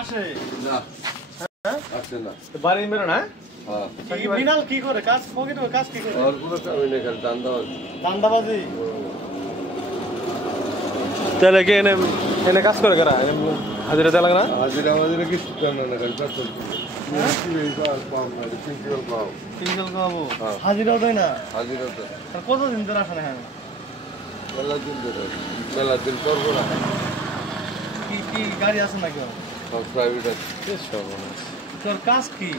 আসে না হ্যাঁ আসে না বাড়ি মেরো না হ্যাঁ মিনাল কি করে কাজ পকেটে কাজ কি করে আর পুরো কামই নেই খালি দান্দাবাজি দান্দাবাজি তাহলে কি এনে এনে কাজ করে কারা হাজিরা দেওয়া লাগে না হাজিরা হাজিরা কিছু জানে না খালি পেট্রোল সিঙ্গেল খাবো হাজিরাও দেয় না হাজিরা তো আর কতদিন ধরে আসে না হ্যাঁ মেলা দিন ধরে মেলা দিন করবো না কি কি গাড়ি আছে নাকি সব প্রাইভেট আছে তোর কাজ কি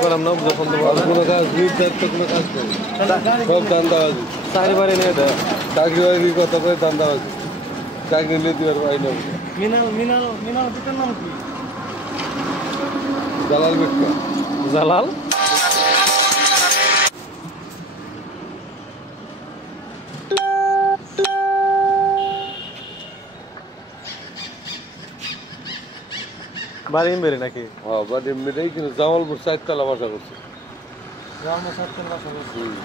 করলাম না যখন কোনো কাজ কোনো কাজ নেই সব দান্দাবাজি চাকরি বাড়ি নিয়ে দেয় চাকরি বাকরি কথা করে দান্দাবাজি চাকরি নিয়ে দেওয়ার পাই না মিনাল মিনাল মিনাল পিতার নাম কি জালাল বেটকা জালাল বাড়ি মেরে নাকি হ্যাঁ বাড়ি মেরেই কিন্তু জামালপুর চারতলা বাসা করছে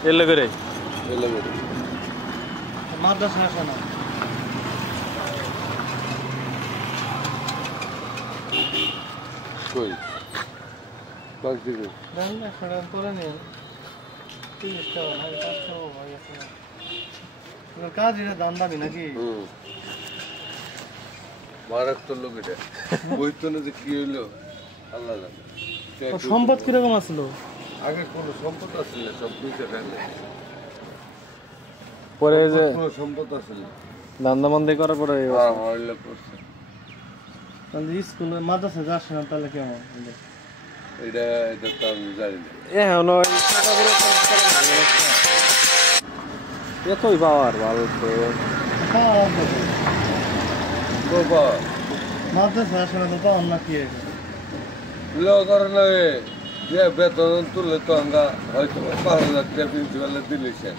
এলে করে এলে মেরে মাদ্রাসা আসে না কই বাকি কই করে নিন কাজ এটা দাম দামি নাকি মারাত্মক লোক এটা বই তো না যে কি হইলো আল্লাহ জানে সম্পদ কিরকম আসলো আগে কোনো সম্পদ আসছিল না সব বুঝে ফেলে পরে যে কোনো সম্পদ আসছিল দান্দাবন্দি করার পরে হ্যাঁ হইলো করছে তাহলে স্কুলে মাদ্রাসা যাস না তাহলে কেমন এটা এটা তো আমি জানি না এতই পাওয়ার ভালো তো বাবা মাদ্রাসা আসে না তো পাওয়ার না কি লোক করে না যে বেতন তুলে তো আমরা হয়তো 5,000 টাকা প্রিন্সিপালে দিলে সে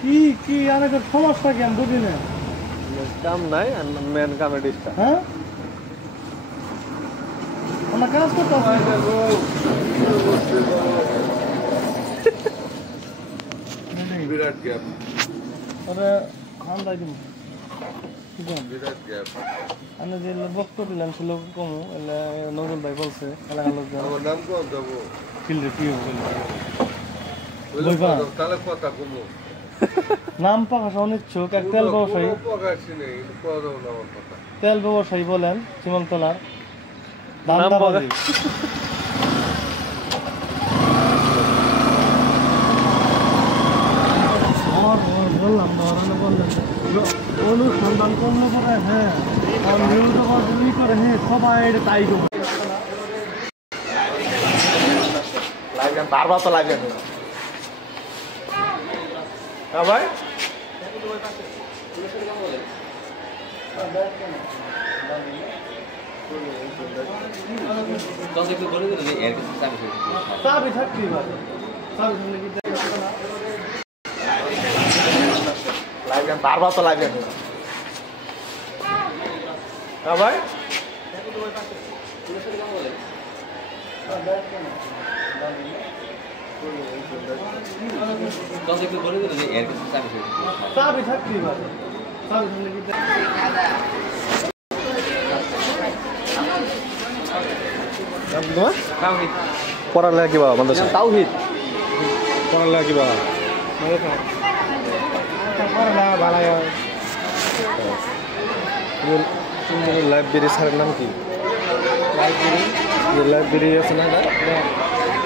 কি কি আর একটা সমস্যা কি আমি বুঝি না কাম নাই মেন কামে ডিস্টার্ব হ্যাঁ আমার কাজ করতে বিরাট গ্যাপ ওরে খান্দাই দিন বিরাট গ্যাপ আমি যে বক্তব্য দিলাম সে লোক কম নজরুল ভাই বলছে এলাকার লোকজন আমার নাম কম যাবো ফিল্ডে কি হবে তাহলে কথা কমো নাম প্রকাশ অনিচ্ছুক এক তেল ব্যবসায়ী তেল ব্যবসায়ী বলেন সীমান্তলার দান্দাবাজি বললাম বললেন অনুসন্ধান করলে পরে হ্যাঁ করে হ্যাঁ সবাই তাই লাগবেন বারবার তো লাগবেন ভাই চাবি থাকতেই পারে লাগবেন বারবার তো লাগবেন ভাই চাবি থাকতেই পারে পড়ালেখা কিবা মাদ্রাসা তাওহীদ পড়ালেখা কিবা পড়ালেখা ভালো লাইব্রেরি স্যারের নাম কি লাইব্রেরি আছে না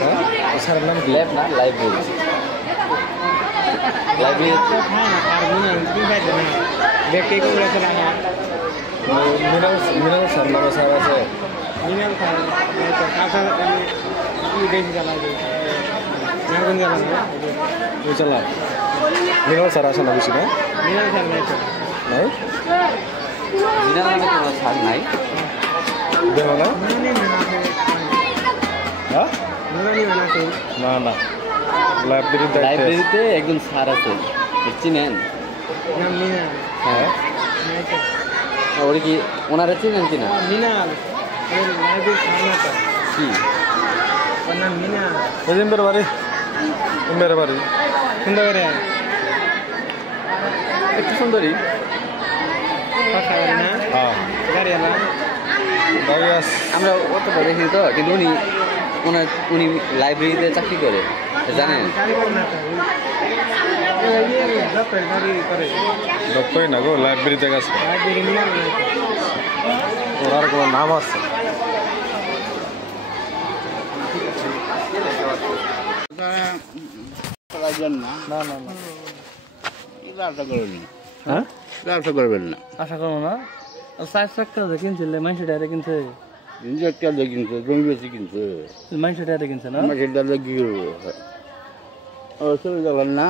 হ্যাঁ স্যারের নাম কি ল্যাব না লাইব্রেরি লাইব্রেরি মিনাল স্যার নামে স্যার আছে মিনাল স্যার মিনাল স্যার আসে না বেশি না মিনাল স্যার নাই নাই মিনাল নামে কোনো স্যার নাই দেখো না হ্যাঁ না না লাইব্রেরিতে একজন স্যার আছে চিনেন হ্যাঁ ওরা কি ওনারা চিনেন কিনা মিনাল কি মেরে বাড়ি মেরে বাড়ি সুন্দর করে একটু সুন্দরী কথা বলে না হ্যাঁ গাড়ি আলা বাস আমরা অত দেখি তো কিন্তু উনি লাইব্রেরিতে চাকরি করে জানেন গাড়ি করে না গাড়ি করে ডক্টরই না গো লাইব্রেরিতে গেছে লাইব্রেরি মিনাল ওর আর কোনো নাম আছে না না না হ্যাঁ ব্যবসা করবেন না আশা করো না সাইজ একটা কিনছিলে মানুষের ডাইরে কিনছে ইঞ্জেক্টার কিনছে জমি বেশি কিনছে মানুষের ডাইরে কিনছে না আমার সেটা কি করবো চলে যাবেন না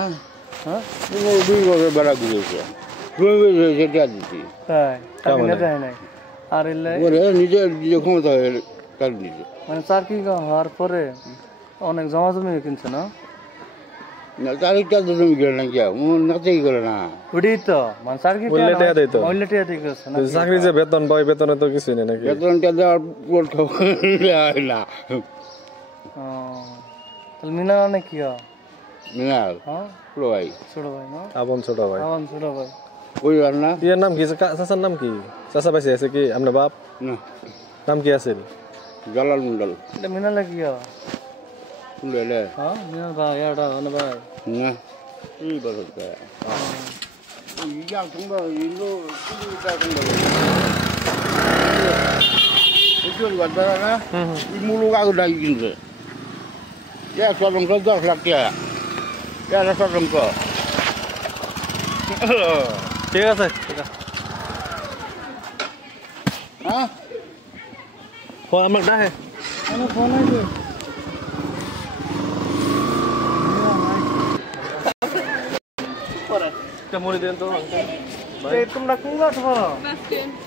হ্যাঁ 2 বছর বেড়া ঘুরেছে জমি বেশি সেটা দিচ্ছি তাই টাকা কেমন দেয় নাই আর এলে ওরে নিজের যে ক্ষমতা তার নিজে মানে চাকরি হওয়ার পরে অনেক জমা জমি কিনছে না তারিখটা তো জমি করে না কেউ নাচেই করে না ওটাই তো মানে চাকরি মূল্যে টাকা দেয় তো। মূল্যে টাকা দিয়ে গেছে না চাকরি যে বেতন পাই বেতনে তো কিছুই নেই নাকি বেতনটা দেওয়ার পর খবর হয় না তাহলে মিনাল অনেক কি হয় মিনাল হ্যাঁ পুরো ভাই ছোট ভাই না আপন ছোট ভাই আমার ছোট ভাই পরিবার না ইয়ের নাম কি চাচার নাম কি চাচা পাইছে আছে কি আপনার বাপ না নাম কি আছে জালাল মন্ডল এটা মিনালে কি হয় শুনলে হ্যাঁ মিনাল ভাই এটা মানে ভাই না এই বছর 이게 정말 일로 이쪽으로 왔다가 이 물로 가고 다니긴데 야 저런 거도 할게야 야나 저런 거 ঠিক আছে ঠিক আছে 아? ফোন আমার ডাহে আমার ফোন আছে মুড়ি দেন তো এই তোমরা কোন ক্লাস পড়ো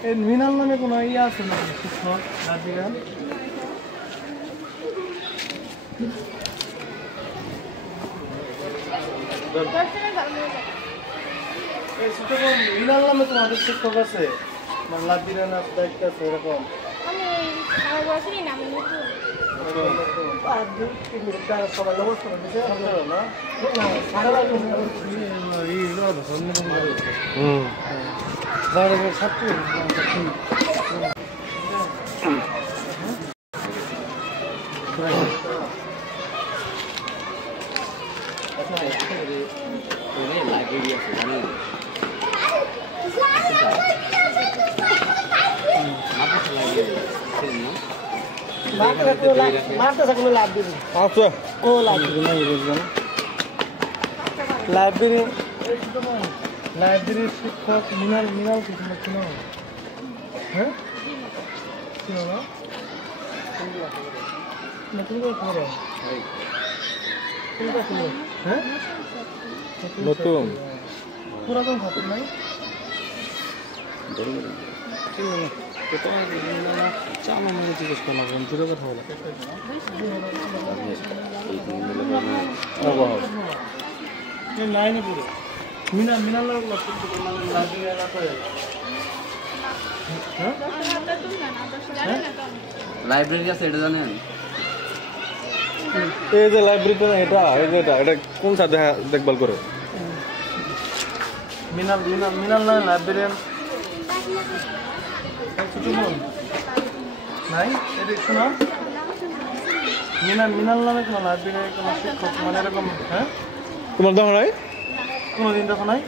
এই মিনাল নামে কোনো ইয়ে আছে না শিক্ষক রাজিগান এই শিক্ষক মিনাল নামে তোমাদের শিক্ষক আছে মানে লাদিরা না দায়িত্ব আছে এরকম সবাই নমস্কার দিছে না ছাত্র লাইব্রেরি আছে জানেন আচ্ছা লাইব্রেরির শিক্ষক মিনাল মিনাল কিছু না হ্যাঁ ছিল না নতুন করে খবর হ্যাঁ নতুন পুরাতন খবর নাই চামা মানে জিজ্ঞেস করলাম দূরে কথা বলা লাইনে পুরো মিনাল মিনাল লাইব্রেরি আছে এটা জানেন এই যে লাইব্রেরিতে এটা এই যে এটা কোন স্যার দেখভাল করে মিনাল মিনাল মিনাল না লাইব্রেরিয়ান নাই এটা শোনা মিনাল মিনাল নামে কোনো লাইব্রেরিয়ান কোনো শিক্ষক মানে এরকম হ্যাঁ তোমার দেখা নাই কোনো দিন দেখো নাই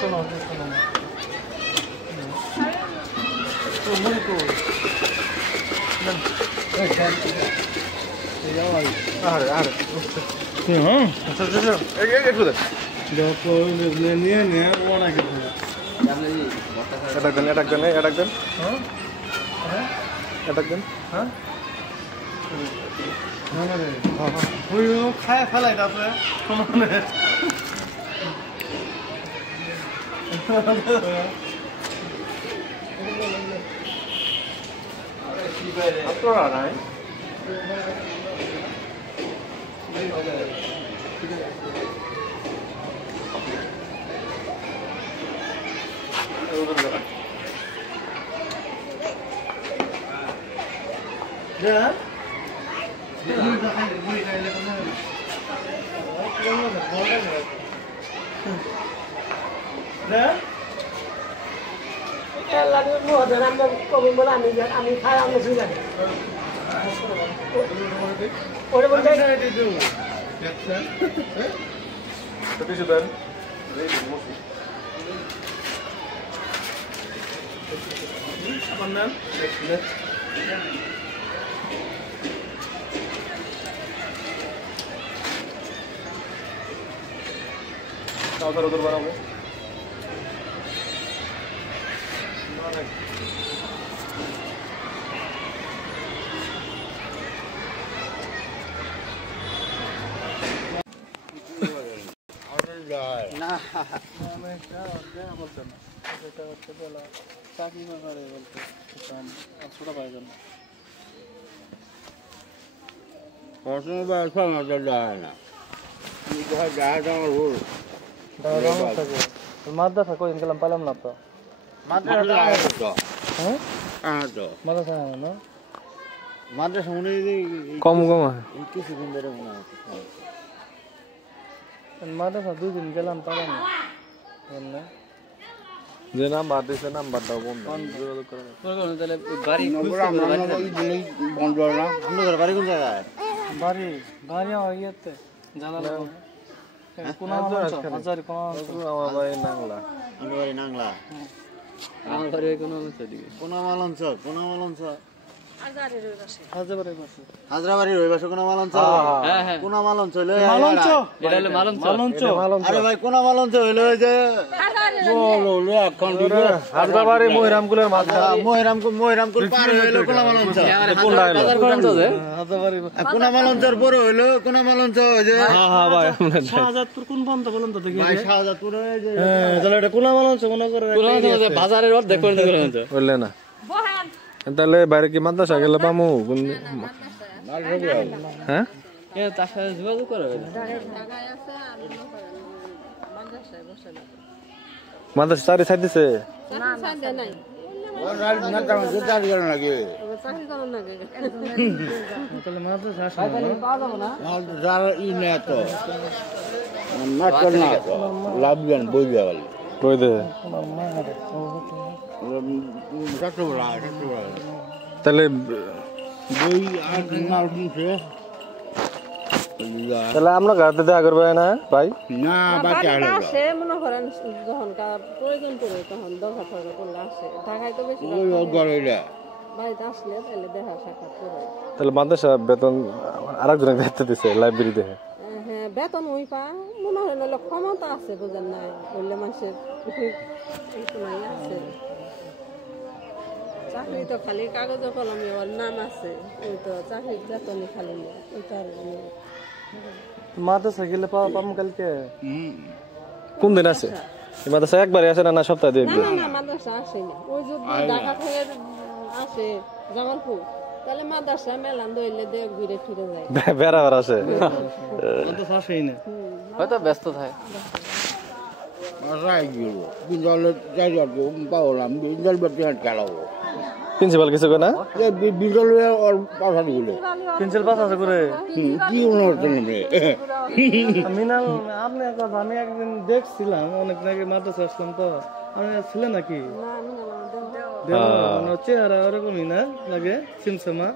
শোনো নিয়ে নিয়ে ওরা কিছু এটা দেন এটা দেন এটা দেন এটা দেন হ্যাঁ ওই খায় ফেলাই তারপরে আপনারা নাই হ্যাঁ আমি খাই আমি শুই লাগে আমার নাম উত্তর বানাবো চাকরি ব্যাপারে বলতে ছোট ভাই জন্য পড়াশোনা ব্যবসা আমাদের যায় না যায় তো আমার ভুল মাদ্রাসা কই গেলাম পাইলাম না তো মাদ্রাসা হ্যাঁ তো মাদ্রাসা না মাদ্রাসা মনে কম কম কিছুদিন ধরে মনে হচ্ছে মাদ্রাসা 2 দিন গেলাম পাইলাম না যে নাম্বার দিছে নাম্বারটাও বন্ধ তাহলে গাড়ি বন্ধ না আমাদের বাড়ি কোন জায়গায় বাড়ি আমার ইয়েতে জানালা কোন হাজার কোন আমার বাড়ি নাংলা আমার বাড়ি নাংলা আমার বাড়ি কোন কোন মালঞ্চ হাজারের পাশে হাজরাবাড়ির ওই পাশে কোন মালঞ্চ হ্যাঁ কোন মালঞ্চ হইলো এটা হলো মালঞ্চ আরে ভাই কোন মালঞ্চ হইলো ওই যে বলো এখন দিবে হাজরাবাড়ি মহিরামকুলের মাঝে মহিরামকুল পার হইলো কোন মালঞ্চ কোনটা হইলো হাজারবাড়ি কোন মালঞ্চের পরে হইলো কোন মালঞ্চ ওই যে হ্যাঁ ভাই শাহজাদপুর কোন পর্যন্ত বলেন তো দেখি ভাই শাহজাদপুর ওই যে তাহলে এটা কোন মালঞ্চ মনে করে বাজারের অর্ধেক করে বললে না তাহলে বাইরে কি মাদ্রাসা গেলে পামু হ্যাঁ তার সাথে যোগাযোগ করা মাদ্রাসা চারি সাইড দিছে না কাম জোতার গেল নাকি তাহলে মাদ্রাসা যার ই না তো না কর না লাভবান বইবে বলে কই দে তাহলে বই আর না দিছে তাহলে আমরা গাড়িতে দেখা করবে না ভাই না বাচ্চা হলো আসে মনে করেন যখন প্রয়োজন পড়ে তখন দরকার ফরকার করলে আসে ঢাকায় তো বেশি ওই গড়ইলা বাড়িতে আসলে তাহলে দেখা সাক্ষাৎ করে তাহলে মাদ্রাসা বেতন আরেকজনের দায়িত্ব দিছে লাইব্রেরিতে হ্যাঁ বেতন ওই পা মনে হয় নাহলে ক্ষমতা আছে বোঝেন নাই বললে মানুষের এই সময় আছে চাকরি তো খালি কাগজ কলমে ওর নাম আছে ওই তো চাকরির বেতনই খালি ওইটা মাদ্রাসা গেলে পাবো কালকে কোন দিন আছে এই মাদ্রাসা একবারে আসে না সপ্তাহে দুই একদিন না মাদ্রাসা আসে না ওই যদি ঢাকা থেকে আসে জামালপুর তাহলে মাদ্রাসা মেলান দইলে দে ঘুরে ফিরে যায় বেড়াবার আসে মাদ্রাসা আসেই না হয়তো ব্যস্ত থাকে রাই গেল বিজল যাই যাব পাওলাম বিজল বেতে চালাবো প্রিন্সিপাল কিছু কয় না বিজল আর পাঠা দিলে পেন্সিল পাস আছে করে কি অনুষ্ঠান মিনাল আপনি কথা আমি একদিন দেখছিলাম অনেক আগে মাদ্রাসা আসলাম তো আমি ছিলেন নাকি চেহারা ওরকমই না লাগে সিমসামা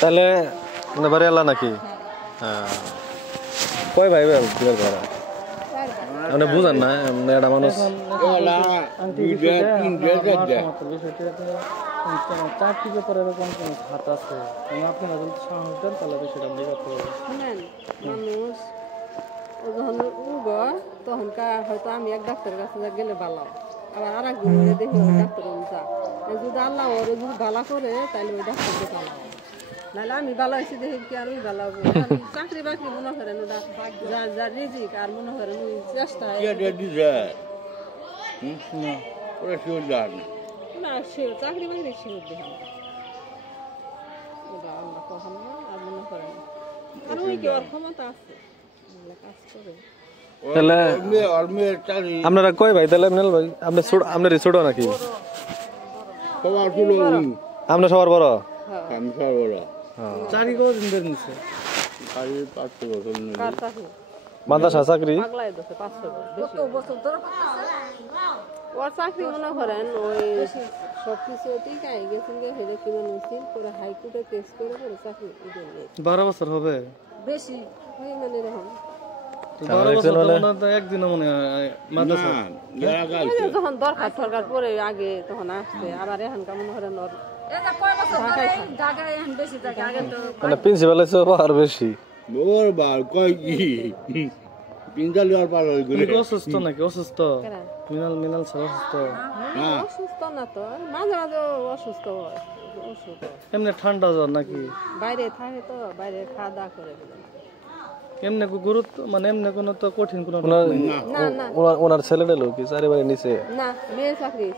তাহলে বাড়ি এলা নাকি হ্যাঁ কয় ভাই বিয়ের করা আপনি বুঝেন না এটা মানুষ চাকরি ব্যাপারে এরকম কোন হাত আছে আপনারা যদি সাহস দেন তাহলে বিষয়টা আমরা করতে পারবো শুনেন মানুষ যখন উগ তখন হয়তো আমি এক ডাক্তারের কাছে গেলে ভালো আবার আর একদিন দেখি ওই ডাক্তার যা যদি আল্লাহ ওর যদি ভালো করে তাহলে ওই ডাক্তারকে ভালো নাহলে আমি ভালো আছি দেখি কি আর ওই ভালো হবো চাকরি বাকরি মনে করেন ওটা যা রিজিক আর মনে করেন ওই চেষ্টা না সে চাকরি বাকরি শিওর দেখেন ওটা আমরা কখন না আর মনে করেন আর ওই কি ওর ক্ষমতা আছে কাজ করে তাহলে আপনারা কয় ভাই তাহলে মিনাল ভাই আপনি আপনার ছোট নাকি আপনি সবার বড় হ্যাঁ আমি সর্বরা চাকরি কতদিন ধরে নিচ্ছে? কাজে 5 বছর নিয়ে কার চাকরি মাদ্রাসা চাকরি পাগলাই দোষে 500 বছর ধরে ওর চাকরি মনে করেন ওই সবকিছু টিকাই গেছেন গে হেরে কি মনে হচ্ছিল করে হাইকোর্টে কেস করে করে চাকরি উঠে নিয়ে 12 বছর হবে। বেশি ওই মানে এরকম 12 বছর তো মনে হয় একদিনও মনে হয় মাদ্রাসা। ওই যে যখন দরকার সরকার পরে আগে তখন আসছে আবার এখানকার মনে করেন ওর মানে প্রিন্সিপালের চেয়ে পাওয়ার বেশি। ওর বার কয় কি পিন্দাল আর পার হই তুমি গেলে কি অসুস্থ নাকি? অসুস্থ? মিনাল স্যার অসুস্থ? অসুস্থ না তো মাঝে মাঝে অসুস্থ হয় অসুস্থ এমনি ঠান্ডা জ্বর নাকি? বাইরে থাকে তো বাইরে খাওয়া দাওয়া করে এমনি গুরুত্ব মানে এমনি কোনো তো কঠিন কোনো না না ওনার ছেলেটা লোক কি চারিবারে নিচে না মেয়ে চাকরি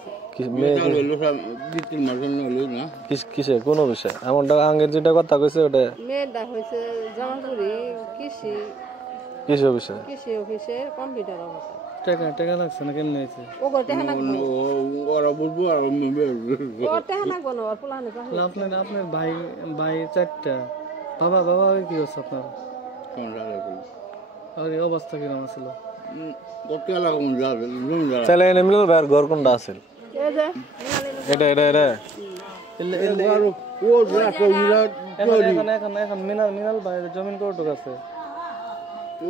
মেয়েদাল হলো সব 2-3 মাস হলো না কিসে কোন বিষয় এমনটা আগের যেটা কথা কইছে ওটা মেয়েটা হয়েছে জামালপুরি কিসে বিষয় কৃষি অফিসে কম্পিউটার অবস্থা টাকা লাগছে না কেমনি হয়েছে? ও করতে হানাক ওরা বুঝবো আর করতে হানাক বনো আর পুলানে চাকরি আপনার ভাই 4টা। বাবা ওই কি হচ্ছে আপনার? আর এই অবস্থা কিরকম ছিল? কত লাগুন যাবে ছেলে এনে মিলল ভাই ঘর কোনটা আছে এই যে এটা ও রাস্তা বিরাট এখন মিনাল ভাই জমিন কতটুকু আছে?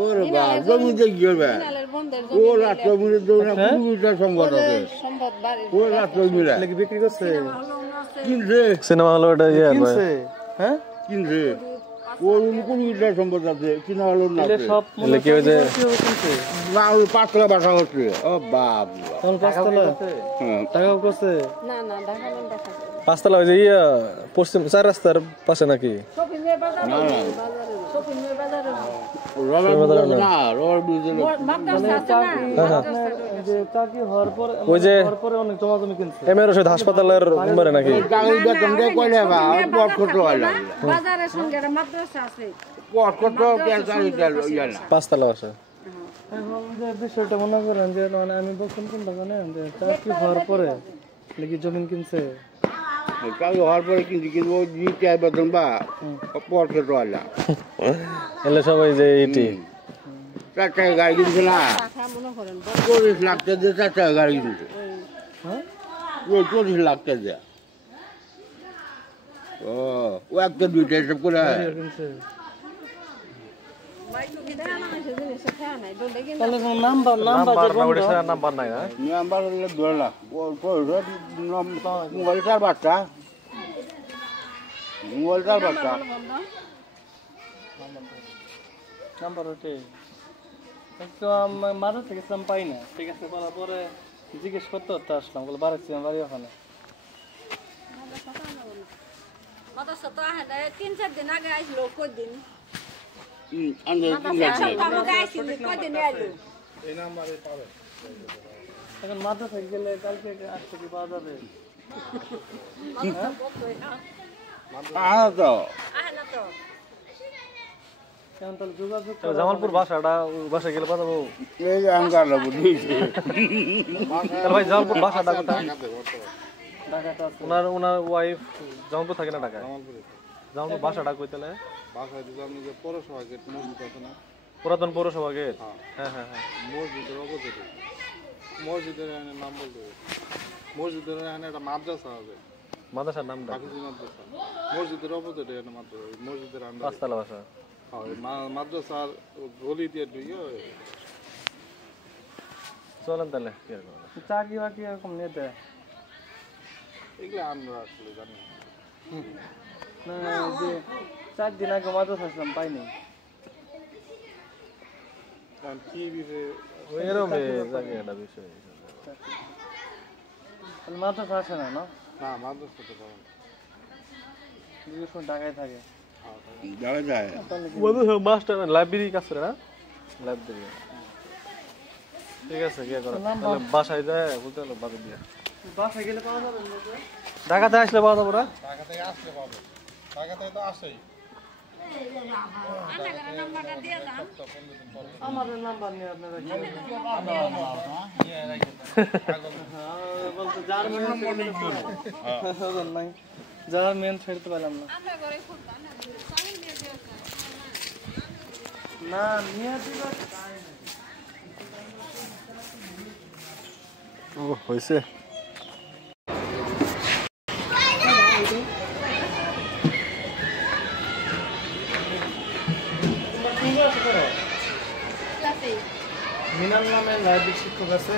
ওর বা জমি দেখি হবে মিনালের বন্ধের ও রাস্তা বিরাট দৌড়া কুড়িটা সম্পদ আছে সম্পদ বাড়ি ও রাস্তা বিরাট কি বিক্রি করছে? কিনছে সিনেমা হলো এটা ইয়ে ভাই কিনছে? হ্যাঁ কিনছে ও কুড়িটা সম্পদ আছে কিনা হলো না এলে সব এলে কি হয়েছে কিনছে? পাঁচতলা বাসা হচ্ছে ও বাপ কোন পাঁচতলা? হ্যাঁ টাকাও করছে? না ঢাকা নেন ঢাকা পাঁচতলা ওই যে ইয়া পশ্চিম 4 রাস্তার পাশে নাকি শপিংয়ের বাজারে শপিংয়ের বাজারে যে চাকরি হওয়ার ওই যে পরে অনেক জমি কিনছে। এমএর ওষুধ হাসপাতালের মেরে নাকি বাজারের সঙ্গে একটা মাদ্রাসা আছে পাঁচতলা বাসা এখন যে বিষয়টা মনে করেন যে মানে আমি বলছিলাম কোনটা জানেন যে চাকরি হওয়ার পরে নাকি জমিন কিনছে। হওয়ার পরে কিন্তু কিনবো বেতন বা পর খেতে এলে সবাই যে এইটি 4 টাকা গাড়ি কিনছে না টাকা মনে করেন 40 লাখ টাকা দিয়ে 4 টাকা গাড়ি কিনছে হ্যাঁ ওই 40 লাখ টাকা দিয়ে ও একটা দুইটা এসব করে কিনছে। নাম্বার তাহলে কোন নাম্বার নাম্বার নাই না নাম্বার হলে 2 লাখ মোবাইল চার বাচ্চা ওটাই একটু মাথা থেকে পাই না। ঠিক আছে বলার পরে জিজ্ঞেস করতে হতে আসলাম বলে বাড়ি ওখানে মাদ্রাসা তো আহে না 3-4 দিন আগে আইছিল কয়দিন এখন মাদ্রাসায় গেলে কালকে আসতে কি পাওয়া যাবে? এখন তাহলে যোগাযোগ জামালপুর বাসাটা বাসায় গেলে পাঠাবো এই আঙ্গার ভাই জামালপুর বাসাটা কোথায় ঢাকাতে আছে। ওনার ওয়াইফ জামালপুর থাকে না ঢাকায় জামালপুর বাসাটা কই তাহলে বাসায় দিলাম যে পৌরসভা গেট মসজিদ আছে না পুরাতন পৌরসভা গেট হ্যাঁ মসজিদের অপোজিটে মসজিদের নাম বলতে মসজিদের এখানে একটা মাদ্রাসা আছে মাদ্রাসার নামটা হাফিজি মাদ্রাসা মসজিদের অপোজিটে একটা মাদ্রাসা মসজিদের আন্ডারে পাঁচতলা বাসা মাদ্রাসার গলি দিয়ে ঢুকে চলেন তাহলে কি আর চাকরি বাকি এরকম নিয়ে দেয় এগুলো আমরা আসলে জানি না যে 4 দিন আগে মাদ্রাসা আসলাম পাইনি। কারণ কি বিষয়ে এরকম জায়গাটা বিষয় তাহলে মাদ্রাসা আসে না না মাদ্রাসা তো পাবেন জিজ্ঞেস করে ঢাকায় থাকে। যায় মাস্টার লাইব্রেরি কাছে না লাইব্রেরি ঠিক আছে কি করে তাহলে বাসায় যায় বলতে হলো বাড়ি দিয়ে বাসায় গেলে পাওয়া যাবে ঢাকাতে আসলে পাওয়া যাবো না ঢাকা থেকে আসলে পাবে ঢাকা থেকে তো আসেই আমার নাম্বার নিয়ে আপনারা বলতে যার নাই যা মেন ফেরতে পারলাম না না নিয়ে দিবা ও হইছে মিনাল নামে লাইব্রেরি শিক্ষক আছে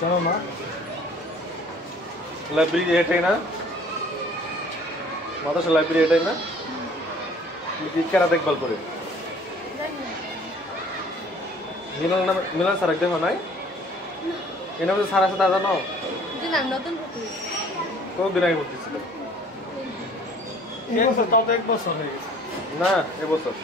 জানো না লাইব্রেরি এটাই না মাদ্রাসা লাইব্রেরি এটাই না কি কেরা দেখভাল করে মিনাল স্যার দেখো নাই এর নামে স্যার আছে তা জানো কতদিন আগে ভর্তি ছিল তাও তো 1 বছর হয়ে গেছে না এবছর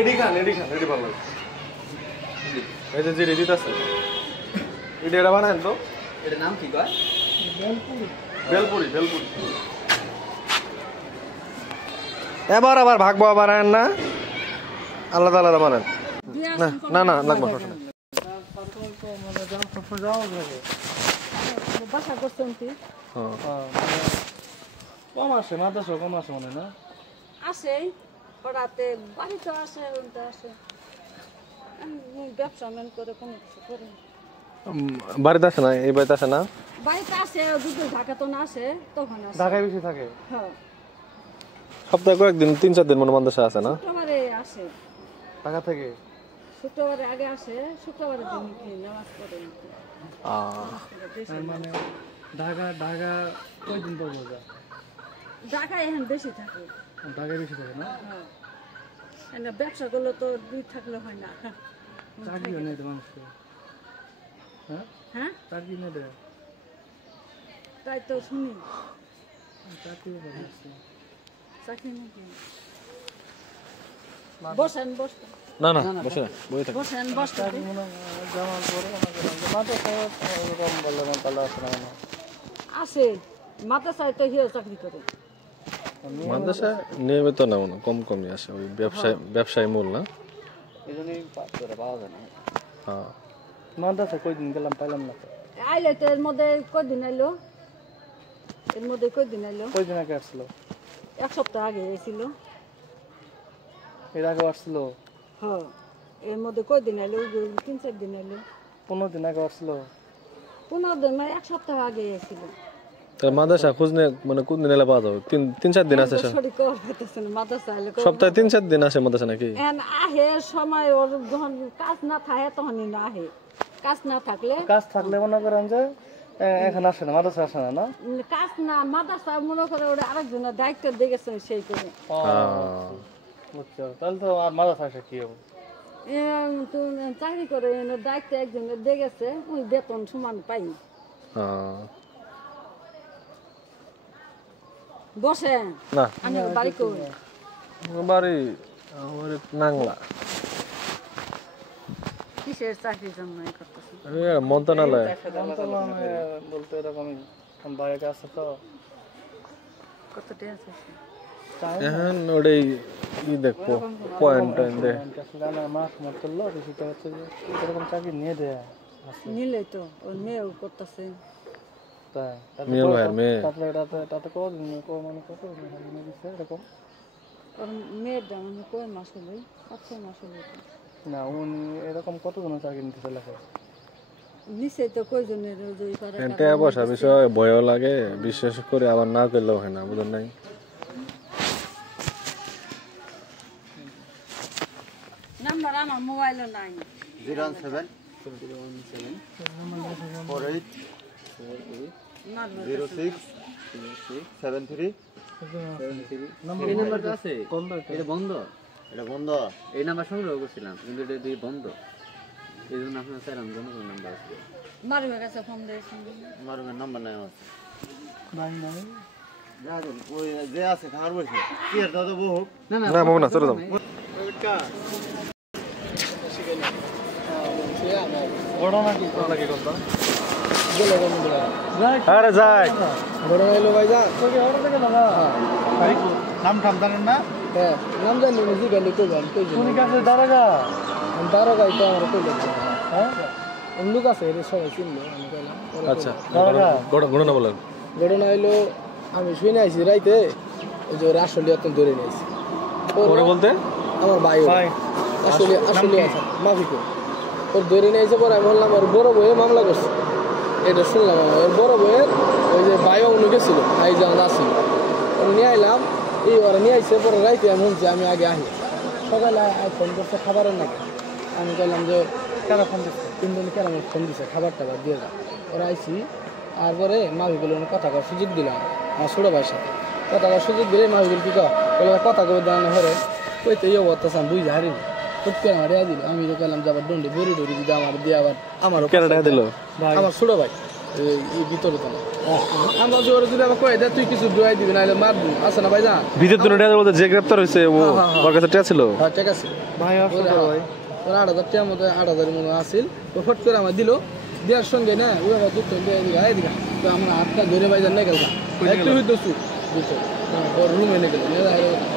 এডি খান এডি ভালো এই যে রেডি আছে এডি এটা বানান তো এটার নাম কি কয় বেলপুরি এবার আবার ভাগবো আবার আনেন না আলাদা আলাদা বানান না না লাগবে বাসা করছেন কি কম আসে মাদ্রাসা কম আসে মনে না আসে পড়াতে বাড়িতে আসে উল্টো আসে ব্যবসা মেন করে কোনো কিছু করে বাড়িতে আসে না এই বাড়িতে আসে না বাড়িতে আসে দুটো ঢাকা তো না আসে তখন আসে ঢাকায় বেশি থাকে হ্যাঁ সপ্তাহে কয়েকদিন 3-4 দিন মনে মাদ্রাসা আসে না শুক্রবারে আসে ঢাকা থেকে শুক্রবারে আগে আসে শুক্রবারে দিন নামাজ পড়ে মানে ঢাকা কয়দিন পর বোঝা ঢাকায় এখন বেশি থাকে ঢাকায় বেশি থাকে না হ্যাঁ ব্যবসা করলে তো দুই থাকলে হয় না চাকরিও নেই তো মানুষকে হ্যাঁ চাকরি নেই দেয় তাই তো শুনি চাকরিও আছে চাকরি নাকি বসেন বসেন না না বসে না বই থাকে বসেন বসেন জামার পরে মাদ্রাসায় ওরকম বললো না তাহলে আসে না আসে মাদ্রাসায় তো হিও চাকরি করে মাদ্রাসা নিয়মিত না মনে কমই আসে ওই ব্যবসায় মূল না এই জন্যই পাওয়া যায় না হ্যাঁ মাদ্রাসায় কয়দিন গেলাম পাইলাম না আইলে তো এর মধ্যে কয়দিন আইলো কয়দিন কয়দিন আগে আসছিল 1 সপ্তাহ আগে এসেছিল এর আগে আসছিল হ্যাঁ এর মধ্যে কয়দিন আইলো 3-4 দিন আইলো 15 দিন আগে আসছিল 15 দিন মানে 1 সপ্তাহ আগে এসেছিল তাহলে মাদ্রাসা খুঁজনে মানে কোন দিন এলে পাওয়া যাবে 3-4 দিন আছে সরি কর হইতেছে না মাদ্রাসা আইলে সপ্তাহে 3-4 দিন আসে মাদ্রাসা নাকি এন আহে সময় ওর যখন কাজ না থাকে তখনই না আহে কাজ না থাকলে কাজ থাকলে মনে করেন যে এখন আসে না মাদ্রাসা আসে না না কাজ না মাদ্রাসা মনে করে ওরা আরেকজনের দায়িত্ব দিয়ে গেছেন সেই করে বুঝছো তাহলে তো আর মাদ্রাসা আসে কি হবে চাকরি করে এনে দায়িত্ব একজনের দিয়ে গেছে ওই বেতন সমান পাই বসে না আমি বাড়ি কই বাড়ি আমার নাংলা কিসের চাকরির জন্য করতেছি মন্ত্রণালয় বলতে এরকমই বাইরে আছে তো কত টাকা আছে এখন ওটাই কি দেখবো পয়েন্ট দে মাস মাস করলো সেটা হচ্ছে যে এরকম চাকরি নিয়ে দেয় নিলে তো ওর মেয়েও করতেছে তাই মিয়াল ভাইয়ের মেয়ে তারপরে তাতে কদিন মানে কত দিচ্ছে এরকম ওর মেয়েটা মানে কয় মাস হলো 5-6 মাস হলো না উনি এরকম কতজন চাকরি নিতে চলে আসে নিচে তো কয়জনের ওই করে টাকা পয়সা বিষয় ভয়ও লাগে বিশেষ করে আবার না করলেও হয় না বুঝলেন নাই নাম্বার আমার মোবাইলও নাই 017 48 06 73 এই নাম্বারটা আছে এটা বন্ধ এই নাম্বার সংগ্রহ করছিলাম কিন্তু এটা দিয়ে বন্ধ এই জন্য আপনার স্যার আমি কোনো নাম্বার আছে মারুমের কাছে ফোন দিয়েছি মারুমের নাম্বার নাই আছে নাই যাবেন ওই যে আছে খাবার বসে কি আর দাদা বহু না না বাবু না চলে যাও বড় নাকি আরে যাই ঘটনা হলো ভাইজান তোকে অর্ডার থেকে না ভাই নাম ঠাম জানেন না? হ্যাঁ নাম জানি না জি গালি কই গান কই তুমি কাছে দারোগা আমি দারোগা তো আমার কই লাগবে হ্যাঁ লোক আছে এর সবাই চিনলো আমি কইলাম আচ্ছা দারোগা ঘটনা বলেন। ঘটনা হলো আমি শুনে আইছি রাইতে ওই যে আসলে অত ধরে নিয়েছি পরে বলতে আমার ভাই আসলে আসলে মাফিকো ওর ধরে নিয়েছে পরে আমি বললাম ওর বড় বইয়ে মামলা করছে এটা শুনলাম ওর বড় বইয়ের ওই যে ভাইও উনি গেছিল ভাই যখন আসছিল ওর নিয়ে আইলাম এই ওরা নিয়ে আইসে পরে রাইতে আমি বলছি আমি আগে আহি সকালে ফোন করছে খাবারের নাকি আমি বললাম যে কেন ফোন দিচ্ছে 3 দিন কেন ফোন দিচ্ছে খাবার টাবার দিয়ে যা ওরা আইসি তারপরে মাফিগুলো কথা করার সুযোগ দিলাম আমার ছোটো ভাইয়ের সাথে কথা করার সুযোগ দিলে মাফিগুলো কী বলে কথা কবে দাঁড়ানো হরে ওই তো ইয়ে বলতেছে আমি বুঝে হারিনি সত্যি আমার দেওয়া দিল আমি তো গেলাম যে আবার দণ্ডি বড়ি ডরি যদি আমার দিয়ে আবার আমারও দিল আমার ছোটো ভাই এই ভিতরে তো আমরা জোরে যদি আবার কয়ে দেয় তুই কিছু দোয়াই দিবি নাহলে মারবো আছে না ভাই যা ভিতর দুটো বলতে যে গ্রেপ্তার হয়েছে ওর কাছে টিয়া ছিল হ্যাঁ ঠিক আছে ভাই ওর 8,000 টাকার মতো 8,000 মতো আসিল তো ফট করে আমার দিল দেওয়ার সঙ্গে না ওই আমার দুটো এদিকে তো আমরা হাতটা ধরে ভাই যান না গেলাম একটু হইতেছু দুটো ওর রুমে এনে গেল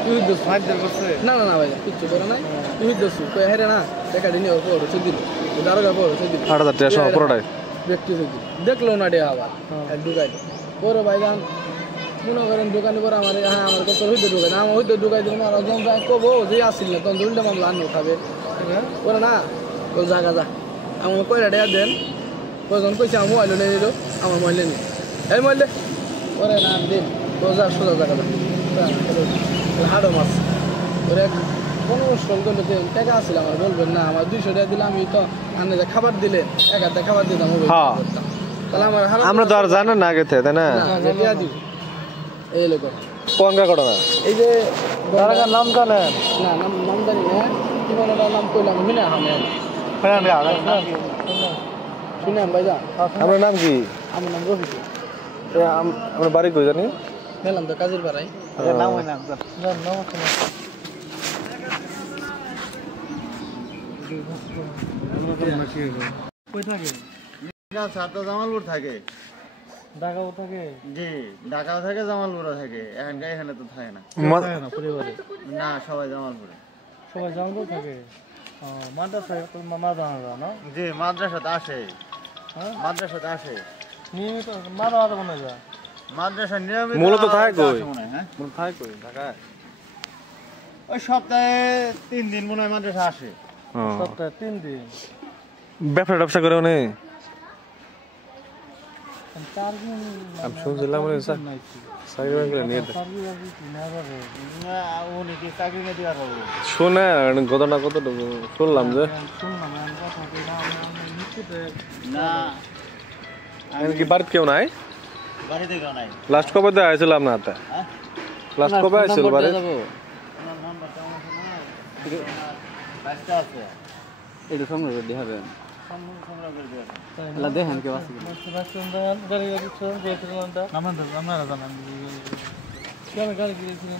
তুই হইতেছু না না না ভাই কিচ্ছু করে নাই তুই হইতেছু তো হেরে না টাকা দিনে ওর পর হচ্ছে দিল দারোগা পর হচ্ছে দিল 8,000 টাকা সহ পুরোটাই ব্যক্তি হয়েছিল দেখলো না ডে আবার ঢুকাই পরে ভাই যান মনে করেন দোকানে পরে আমার হ্যাঁ আমার কত হইতে ঢুকাই না আমার হইতে ঢুকাই দেবো না যখন যাই কবো যে আসছিল না তখন দুইটা মামলা আনো খাবে ওরা না ও জাগা যা আমার কয়টা টাকা দেন কজন কইছে আমার মোবাইল নিয়ে নিল আমার মোবাইল নিয়ে এই মোবাইল দে ওরে না দিন তো যা সোজা জায়গা যা হাড়ো মাছ ওরে 15 ফোন করলে টাকা আসছিল আমার বলবেন না আমার 200 টাকা দিলে আমি তো আনে যে খাবার দিলে 1 খাবার দিতাম তাহলে আমার আমরা তো আর জানা না আগে থেকে তাই না টাকা দিব এই লোক কোনটা ঘটনা এই যে দারোগার নাম জানেন না নাম জানি না কি বলে নাম কইলাম শুনে আমি শুনে ভাইজা আপনার নাম কি? আমার নাম রফিক আপনার বাড়ি কই জানি? গেলাম তো কাজের বাড়াই নাম হয় না জামালপুর থাকে ঢাকাও থাকে জি ঢাকাও থাকে জামালপুরও থাকে এখানে তো থাকে না পরিবারে না সবাই জামালপুরে সবাই জামালপুর থাকে মাদ্রাসায় মা জানা না জি মাদ্রাসাতে আসে মাদ্রাসাতে আসে নিয়মিত মারা আর মনে যায় মাদ্রাসা নিয়মিত মূলত থাকে কই? হ্যাঁ মূলত থাকে কই? ঢাকায়? ওই সপ্তাহে 3 দিন মনে হয় মাদ্রাসা আসে সপ্তাহে 3 দিন ব্যবসা করে উনি? 4 দিন আমি শুনছিলাম উনি চাকরি বাকরি নিয়ে উনি কি চাকরি নিয়ে দেওয়ার হবে শোনে ঘটনা কত শুনলাম যে না কি বাড়িতে কেউ নাই? বাড়িতে কেউ নাই লাস্ট কবে দেওয়া হয়েছিল আপনার হাতে? লাস্ট কবে আসছিল বাড়ি? এটা সংগ্রহ করে দিয়ে হবে দেখেন কেউ আছে গাড়ি গিয়েছিলাম